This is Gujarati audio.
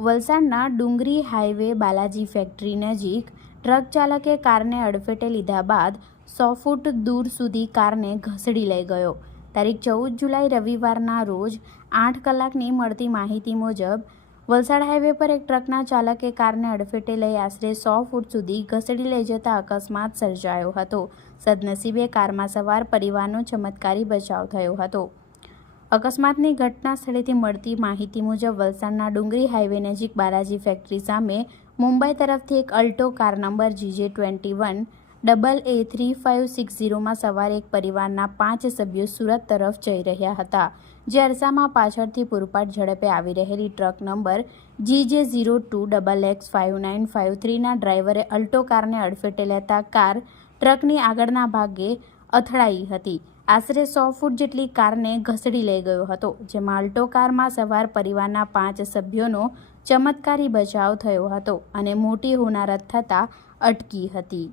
વલસાડના ડુંગરી હાઈવે બાલાજી ફેક્ટરી નજીક ટ્રક ચાલકે કારને અડફેટે લીધા બાદ 100 ફૂટ દૂર સુધી કારને ઘસડી લઈ ગયો। તારીખ 14 જુલાઈ રવિવારના રોજ 8 કલાકની મળતી માહિતી મુજબ વલસાડ હાઈવે પર એક ટ્રકના ચાલકે કારને અડફેટે લઈ આશરે 100 ફૂટ સુધી ઘસડી લઈ જતા અકસ્માત સર્જાયો હતો। સદનસીબે કારમાં સવાર પરિવારનો ચમત્કારી બચાવ થયો હતો। અકસ્માતની ઘટના સ્થળેથી મળતી માહિતી મુજબ વલસાડના ડુંગરી હાઈવે નજીક બાલાજી ફેક્ટરી સામે મુંબઈ તરફથી એક Alto car number GJ21 AA3560 માં સવારે એક પરિવારના 5 સભ્યો સુરત તરફ જઈ રહ્યા હતા, જે અરસામાં પાછળથી પૂરપાટ ઝડપે આવી રહેલી ટ્રક નંબર GJ02XX5953 ના ડ્રાઈવરે અલ્ટો કારને અડફેટે લેતા કાર ટ્રકની આગળના ભાગે અથડાઈ હતી। આશરે 100 ફૂટ જેટલી કારને ઘસડી લઈ ગયો હતો, જેમાં અલ્ટો કારમાં સવાર પરિવારના 5 સભ્યોનો ચમત્કારી બચાવ થયો હતો અને મોટી હોનારત થતાં અટકી હતી।